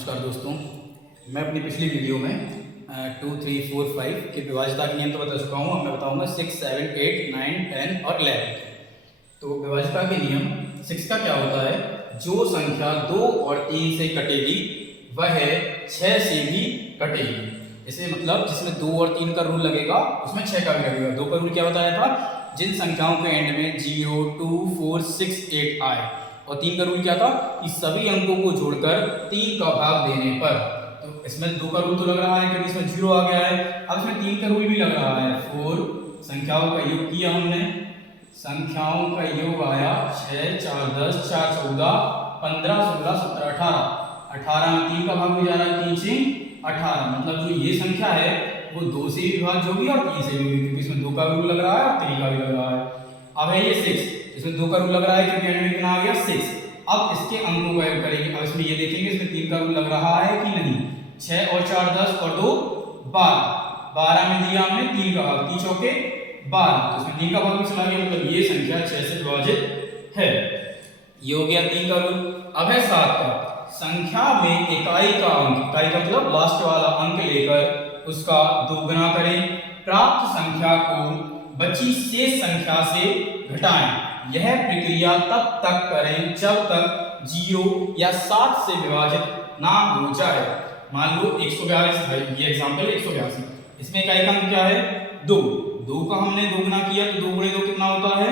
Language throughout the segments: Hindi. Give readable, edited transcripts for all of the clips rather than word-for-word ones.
नमस्कार दोस्तों, मैं अपनी पिछली वीडियो में 2, 3, 4, 5 के विभाज्यता के नियम तो बता चुका हूँ। अब मैं बताऊँगा 6, 7, 8, 9, 10 और 11। तो विभाज्यता के नियम 6 का क्या होता है, जो संख्या 2 और 3 से कटेगी वह 6 से भी कटेगी। इसे मतलब जिसमें 2 और 3 का रूल लगेगा उसमें 6 का भी लगेगा। 2 का रूल क्या बताया था, जिन संख्याओं के एंड में 0, 2, 4, 6, 8 आए, और 3 का रूल क्या था कि सभी अंकों को जोड़कर 3 का भाग देने पर। तो इसमें 2 का रूल तो लग रहा है क्योंकि इसमें 0 आ गया है। अब इसमें 3 का रूल भी लग रहा है। 4 संख्याओं का योग किया हमने, संख्याओं का योग आया 6, 4, 10, 4, 14, 15, 16, 17, 18। 18 में 3 का भाग हो जा रहा है, 3, 6, 18। मतलब जो ये संख्या है वो 2 से भी विभाज्य होगी और 3 से भी होगी, क्योंकि इसमें 2 का रूल लग रहा है और 3 का भी लग रहा है। अब है ये 6, इसमें 2 का रूल लग रहा है क्योंकि एंड में कितना आ गया 6। अब इसके अंकों का योग करेंगे। अब इसमें ये देखेंगे इसमें 3 का रूल लग रहा है कि नहीं। 6 और 4 10 और 2 12। 12 में दिया हमने 3 का भाग, 3 चौके 12, तो इसमें 3 का भाग भी चला गया, मतलब ये संख्या 6 से विभाजित है। ये हो गया 3 का रूल। अब है 7 का, संख्या में इकाई का अंक, इकाई का मतलब लास्ट वाला अंक लेकर उसका दोगुना करें, प्राप्त संख्या को बची शेष संख्या से घटाएं। यह प्रक्रिया तब तक करें जब तक 0 या 7 से विभाजित ना हो जाए। मान लो 142 है, ये एग्जांपल है 182। इसमें इकाई का अंक क्या है 2। 2 का हमने दोगुना किया तो 2 गुणे 2 कितना होता है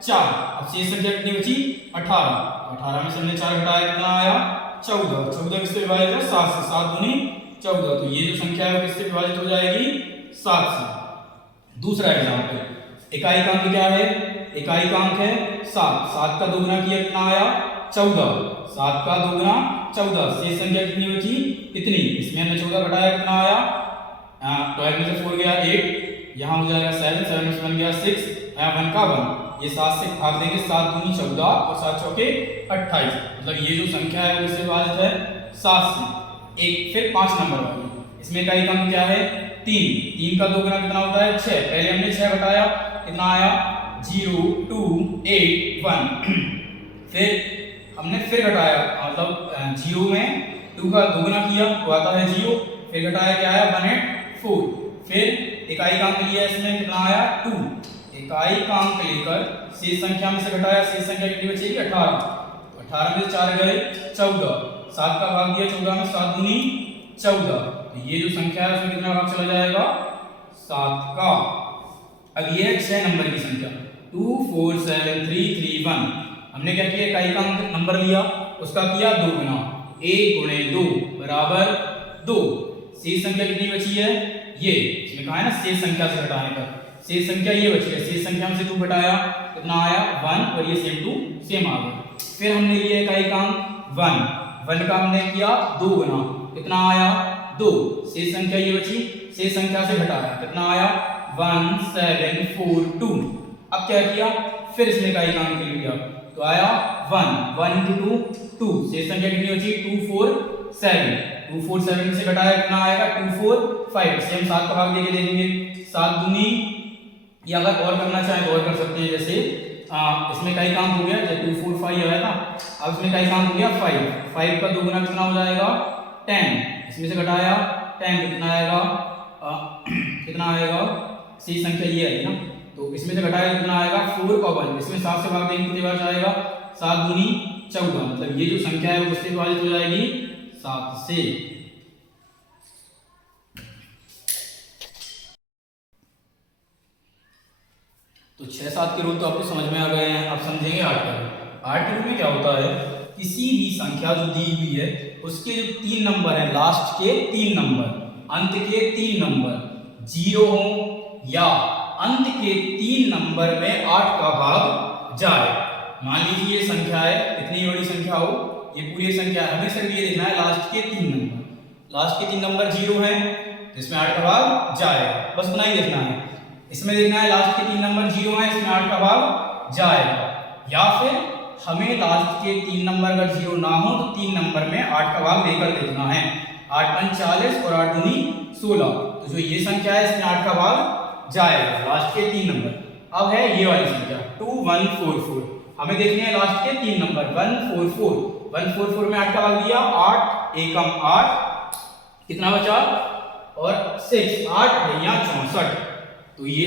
4। अब शेष संख्या कितनी बची 18। 18 में से हमने 4 घटाया, कितना आया 14। 14 किससे विभाजित है 7 से, 7 दूनी 14। तो ये जो संख्या है वो किससे विभाजित हो जाएगी 7 से। दूसरा एग्जांपल, इकाई का अंक क्या है, इकाई का अंक है 7। 7 का दोगुना किया कितना आया 14। 7 का दोगुना 14। शेष संख्या कितनी बची इतनी। इसमें हमने 14 घटाया, कितना आया 12 में से 4 गया 8, यहाँ हो जाएगा 7, 7 में से 1 गया 6, यहाँ 1 का 1। ये 7 से भाग देंगे, 7 दूनी 14 और 7 चौके 28। मतलब ये जो संख्या है वो इससे विभाजित है 7 से। एक फिर 5 नंबर वाली, इसमें इकाई का अंक क्या है 3। 3 का दोगुना कितना होता है 6। पहले हमने 6 घटाया, कितना आया 0, 2, 8, 1। फिर हमने फिर घटाया, मतलब 0 में 2 का दोगुना किया तो आता है 0, फिर घटाया क्या आया 184। फिर इकाई का अंक लिया, इसमें कितना आया 2। इकाई का अंक लेकर शेष संख्या में से घटाया, शेष संख्या कितनी बचेगी 18। तो 18 में से 4 गए 14। 7 का भाग दिया 14 में, 7 दूनी 14। तो ये जो संख्या है उसमें कितना भाग चला जाएगा 7 का। अब ये है 6 नंबर की संख्या 2, 4, 7, 3, 3, 1। हमने क्या किया, इकाई का अंक नंबर लिया, उसका किया दोगुना, 1 गुणे 2 बराबर 2। शेष संख्या कितनी बची है ये, इसमें कहा है ना शेष संख्या से घटाने पर, शेष संख्या ये बची है। शेष संख्या में से 2 घटाया, कितना आया 1, और ये सेम टू सेम आ गया। फिर हमने लिया इकाई का अंक 1 का हमने किया दोगुना, कितना आया 2। शेष संख्या ये बची, शेष संख्या से घटाया, कितना आया 1, 7, 4, 2। अब क्या किया, फिर इसमें इकाई का अंक लिया तो आया 1, 1 into 2, 2। शेष संख्या कितनी बची 2, 4, 7। 2, 4, 7 से घटाया, कितना आएगा 2, 4, 5। सेम 7 का भाग देके देखेंगे, 7 दूनी, या अगर और करना चाहे तो और कर सकते हैं। जैसे इसमें इकाई का अंक हो गया, जैसे 2, 4, 5 आया था, अब इसमें इकाई का अंक हो गया 5। 5 का दोगुना कितना हो जाएगा 10। इसमें से घटाया 10, कितना आएगा कितना आएगा, शेष संख्या ये आएगी ना, तो इसमें से घटाया कितना आएगा 4 और 1। इसमें 7 से भाग देंगे कितनी बार जाएगा 7 दूनी 14। मतलब ये जो संख्या है वो किससे विभाजित हो जाएगी 7 से। तो 6, 7 के रूल तो आपको समझ में आ गए हैं। अब समझेंगे 8 का रूल। 8 के रूल में क्या होता है, किसी भी संख्या जो दी हुई है उसके जो 3 नंबर है, लास्ट के 3 नंबर, अंत के 3 नंबर 0 हो या अंत के 3 नंबर में 8 का भाग जाए। मान लीजिए ये संख्या है, इतनी बड़ी संख्या हो, ये पूरी संख्या है, हमें सिर्फ ये देखना है लास्ट के 3 नंबर। लास्ट के 3 नंबर 0 है, इसमें 8 का भाग जाए, बस उतना ही देखना है। इसमें देखना है लास्ट के 3 नंबर 0 है, इसमें 8 का भाग जाएगा। या फिर हमें लास्ट के 3 नंबर अगर 0 ना हो तो 3 नंबर में 8 का भाग लेकर देखना है। 8 पंच 40 और 8 दूनी 16। तो जो ये संख्या है इसमें 8 का भाग जाएगा, लास्ट के 3 नंबर। अब है ये वाली संख्या 2144, हमें देखनी है लास्ट के 3 नंबर 144। 144 में 8 का भाग दिया 8 एकम 8, कितना बचा और 6, 8 भैया 64, तो ये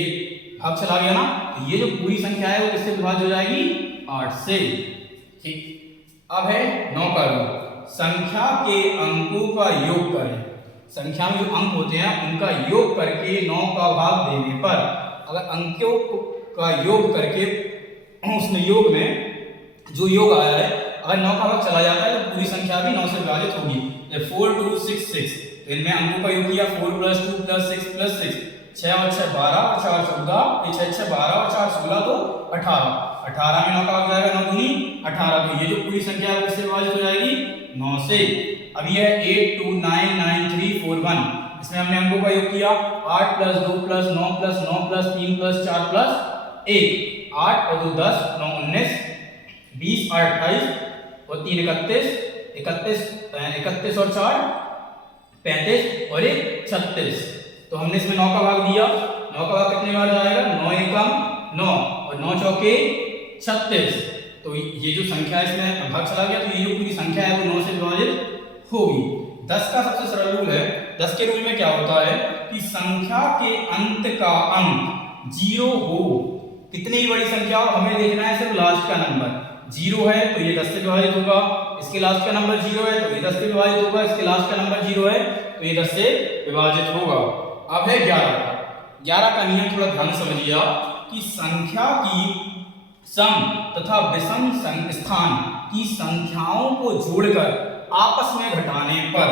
भाग चला गया ना, तो ये जो पूरी संख्या है वो किससे विभाज्य हो जाएगी 8 से। ठीक, अब है 9 का रूल, संख्या के अंकों का योग करें। संख्या में जो अंक होते हैं उनका योग करके 9 का भाग देने पर, अगर अंकों का योग करके उसमें योग में जो योग आया है अगर 9 का भाग चला जाता है तो पूरी संख्या भी 9 से विभाजित होगी। 4 2 6 6, तो इनमें अंकों का योग किया 4 + 2 + 6 + 6, 6 और 6 12 और 4 14, 6 6 12 और 4 16 तो 18, 18 में 9 का भाग जाएगा 9 दूनी 18, तो ये जो पूरी संख्या है वो किससे विभाजित हो जाएगी 9 से। अब ये 8 2 9 9 3 4 1, इसमें हमने अंकों का योग किया 8 + 2 + 9 + 9 + 3 + 4 + 1, 8 और 2 10, 9 19, 20 और 28 और 3 31, 31 और 4 35 और 1 36, तो हमने इसमें 9 का भाग दिया। 9 का भाग कितने बार जाएगा 9 एकम 9 और 9 चौके 36, तो ये जो संख्या है इसमें भाग चला गया, तो ये जो पूरी संख्या है वो 9 से विभाजित होगी। 10 का सबसे सरल रूल है, 10 के रूल में क्या होता है कि संख्या के अंत का अंक 0 हो, कितनी ही बड़ी संख्या हो हमें देखना है सिर्फ लास्ट का नंबर। 0 है तो ये 10 से विभाजित होगा, इसके लास्ट का नंबर 0 है तो ये 10 से विभाजित होगा, इसके लास्ट का नंबर 0 है तो ये 10 से विभाजित होगा। अब है 11 का। 11 का नियम थोड़ा ध्यान से समझिए आप कि संख्या की सम तथा विषम स्थान की संख्याओं को जोड़कर आपस में घटाने पर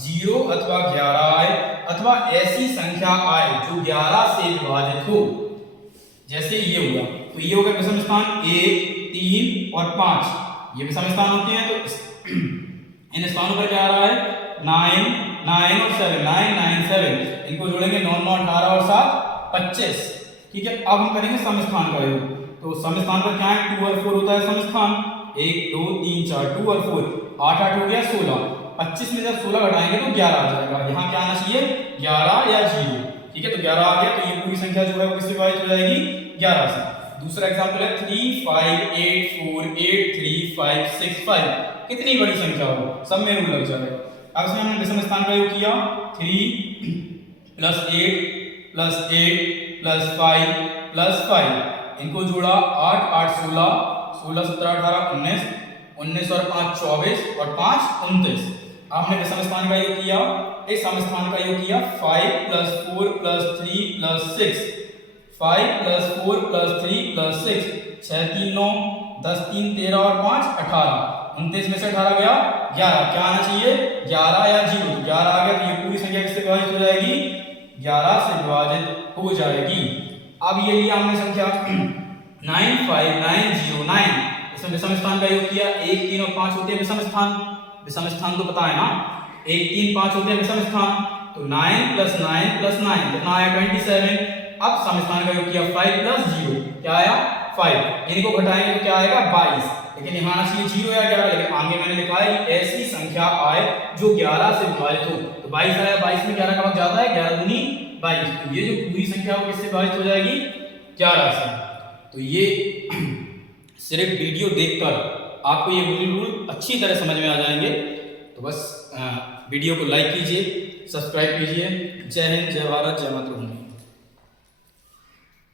0 अथवा 11 आए अथवा ऐसी संख्या आए जो 11 से विभाजित हो, जैसे ये हुआ, तो ये हो गया विषम स्थान 1 3 और 5, ये विषम स्थान होते हैं। तो इन स्थानों पर क्या आ रहा है 9 9 और 7, 9 9 7, इनको जोड़ेंगे 9 9 18 और 7 25। ठीक है, अब हम करेंगे सम स्थान का योग, तो सम स्थान पर क्या है 2 और 4 होता है सम स्थान, 1 2 3 4 2 और 4, 8 8 हो गया 16, 25 में जब 16 घटाएंगे तो 11 आ जाएगा, यहाँ क्या आना चाहिए 11 या 0। ठीक है, तो 11 आ गया, तो ये पूरी संख्या जो है वो किससे विभाजित हो जाएगी 11 से। दूसरा एग्जांपल है 3 5 8 4 8 3 5 6 5, कितनी बड़ी संख्या हो सब में रूल लग जाएगा। अब इसमें हमने विषम स्थान का योग किया 3 + 8 + 8 + 5 + 5, इनको जोड़ा 8 8 16 16 17 18 19 19 और 5 24 और 5 29। हमने विषम स्थान का योग किया, इस सम स्थान का योग किया 5 + 4 + 3 + 6, 5 + 4 + 3 + 6, 6 3 9 10 3 13 और 5 18, 29 में से 18 गया 11, क्या आना चाहिए 11 या 0, 11 आ गया, तो ये पूरी संख्या किससे विभाजित हो जाएगी 11 से विभाजित हो जाएगी। अब ये लिया हमने संख्या 95909, इसमें विषम स्थान का योग किया 1 3 और 5 होते हैं विषम स्थान, विषम स्थान तो पता है ना 1 3 5 होते हैं विषम स्थान, तो 9 + 9 + 9 कितना आया 27। अब सम स्थान का योग किया 5 + 0, क्या आया 5, इनको घटाएंगे तो क्या आएगा 22, लेकिन यहाँ आना चाहिए 0 या 11, लेकिन आगे मैंने लिखा है ऐसी संख्या आए जो 11 से विभाजित हो, तो 22 आया, 22 में 11 का भाग जाता है 11 दूनी 22, तो ये जो पूरी संख्या वो किससे विभाजित हो जाएगी 11 से। तो ये सिर्फ वीडियो देखकर आपको ये रूल अच्छी तरह समझ में आ जाएंगे। तो बस वीडियो को लाइक कीजिए, सब्सक्राइब कीजिए। जय हिंद, जय भारत, जय मातृभूमि।